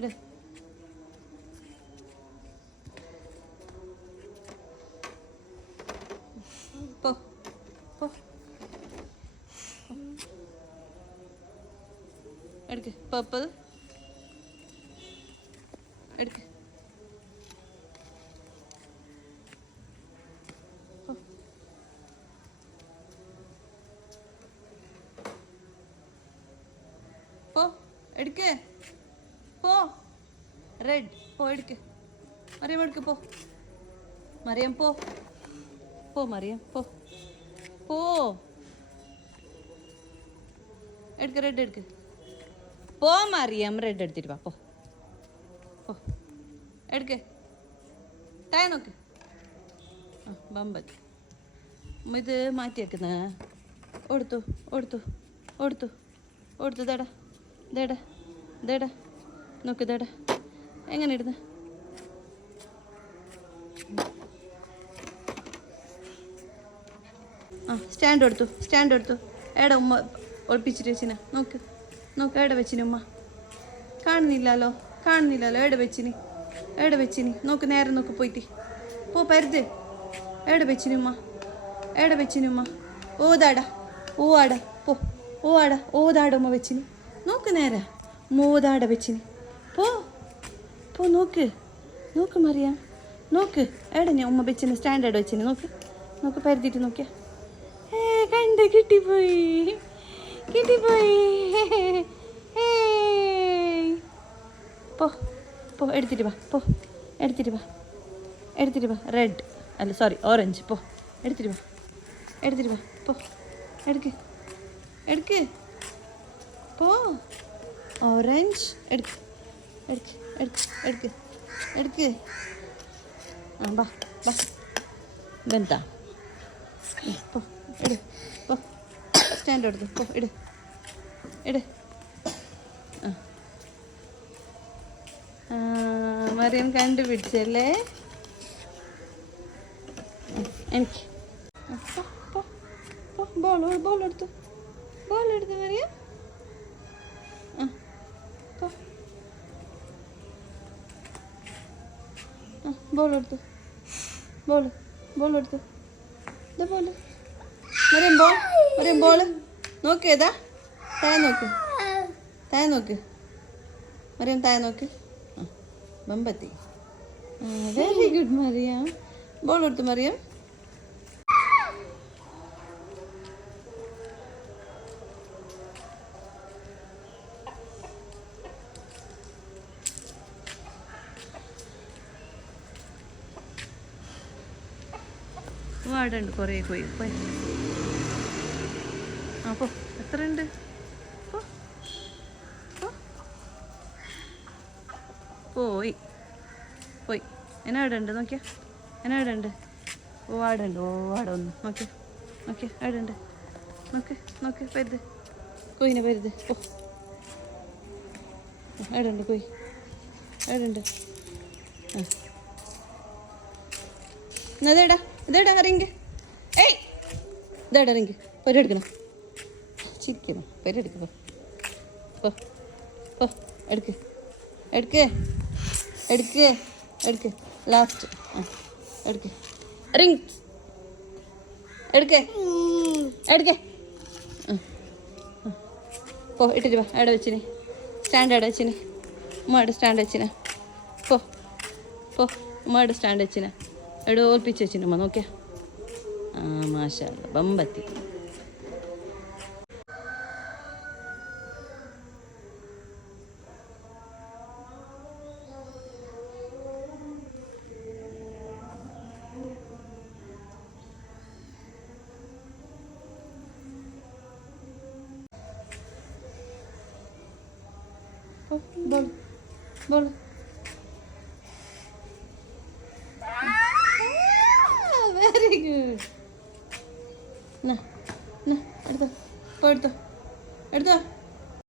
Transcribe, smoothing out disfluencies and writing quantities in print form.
ഇട്. പോ പോ. എടുക്ക്. പർപ്പിൾ എടുക്ക്. പോ എടുക്ക്. പോ. റെഡ്. പോ എടുക്ക്. മറിയം എടുക്ക്. പോ മറിയം. പോ പോ മറിയം. പോ പോ. എടുക്ക്. റെഡ് എടുക്ക്. പോ മറിയം. റെഡ് എടുത്തിട്ട് വാ. പോ പോ എടുക്ക്. താഴെ നോക്ക്. ആ ബമ്പത് ഇത് മാറ്റി വെക്കുന്ന കൊടുത്തു കൊടുത്തു കൊടുത്തു കൊടുത്തു. ദേടാ ദേടാ ദേടാ നോക്ക്. ദേടാ എങ്ങനെ ഇടുന്ന. ആ സ്റ്റാൻഡ് എടുത്തു. സ്റ്റാൻഡ് എടുത്തു. എടാ ഉമ്മ ഒളിപ്പിച്ചിട്ട് വെച്ചിന. നോക്ക് നോക്ക്. എവിടെ വെച്ചിന് ഉമ്മ? കാണുന്നില്ലല്ലോ. കാണുന്നില്ലല്ലോ. എവിടെ വെച്ചിന്? എവിടെ വെച്ചിന്? നോക്ക്. നേരെ നോക്ക്. പോയിട്ട് പോ. പരുത്. എവിടെ വെച്ചിന് ഉമ്മ? എവിടെ വെച്ചിന് ഉമ്മ? ഓതാടാ. ഓ ആടാ. പോ. ഓ ആടാ. ഓതാട ഉമ്മ വെച്ചിന്. നോക്ക്. നേരെ മോതാട വെച്ചിന്. പോ പോ. നോക്ക് നോക്ക് മറിയാം. നോക്ക്. എവിടെ ഞാൻ ഉമ്മ വെച്ചിന്? സ്റ്റാൻഡേർഡ് വെച്ചിന്. നോക്ക് നോക്ക്. പരുത്തിട്ട് നോക്കിയാ. കണ്ട് കിട്ടിപ്പോയി. കിട്ടിപ്പോയി. പോ പോ. എടുത്തിട്ട് വാ. പോ എടുത്തിട്ട് വാ. എടുത്തിട്ട് വാ. റെഡ് അല്ല സോറി ഓറഞ്ച്. പോ എടുത്തിട്ട് വാ. എടുത്തിട്ട് വാ. പോ എടുക്ക്. എടുക്ക്. പോ. ഓറഞ്ച് എടുക്ക്. എടുക്ക് എടുക്ക് എടുക്ക് എടുക്ക്. ആ ബാ ബാ. ഇതെന്താ? പോ ഇട്. പോ സ്റ്റാൻഡ് എടുത്തു. പോ ഇട് ഇട്. ആ മറിയം കണ്ടുപിടിച്ചല്ലേ എനിക്ക്. ബോൾ ബോൾ എടുത്തു. ബോൾ എടുത്തു മറിയം. ആ പോ. ആ ബോൾ എടുത്തു. ബോൾ ബോൾ എടുത്തു. ഇതാ ball. Mariyam ball. Mariyam ball നോക്ക്. ഏതാ? താഴെ നോക്ക്. താഴെ നോക്ക്. മറിയം താഴെ നോക്ക്. ആ ബമ്പത്തി. Very good Mariam. ബോൾ എടുത്തു മറിയം. വാടുണ്ട് കുറേ പോയി. പോയി. ആ പോ. എത്ര ഉണ്ട്? പോ പോ. പോയി പോയി. എന്നാ ഉണ്ട് നോക്കിയാ? എന്നാ ഉണ്ട്? ഓ ആടുണ്ട്. ഓ ആടെ ഒന്ന് നോക്കിയാ. നോക്കിയാ ആടുണ്ട്. നോക്ക് നോക്ക്. പരുത്. കോയിനെ പരുത്. പോ. ആടുണ്ട് കോയി. ആടുണ്ട്. ആ ഇതേടാ. ഇതേടാ റിങ്ക്. ഏയ് ഇതേടാ റിങ്ക്. പരിയെടുക്കണം. ചിരിക്കണം. പരിയെടുക്കുക. പോ പോ എടുക്ക്. എടുക്ക് എടുക്ക് എടുക്ക്. ലാസ്റ്റ്. ആ എടുക്ക്. റിങ് എടുക്ക്. എടുക്ക്. പോ ഇട്ടിട്ട് വാ. എവിടെ വെച്ചിന്? സ്റ്റാൻഡ് എവിടെ വെച്ചിന്? ഉമ്മയുടെ സ്റ്റാൻഡ് വെച്ചിന. പോ പോ. ഉമ്മയുടെ സ്റ്റാൻഡ് വെച്ചിന. എവിടെ ഓൽപ്പിച്ച് വെച്ചിനുമ്മ നോക്കിയാ. ആ മാഷാ അല്ലാ ബമ്പത്തി. Ball ball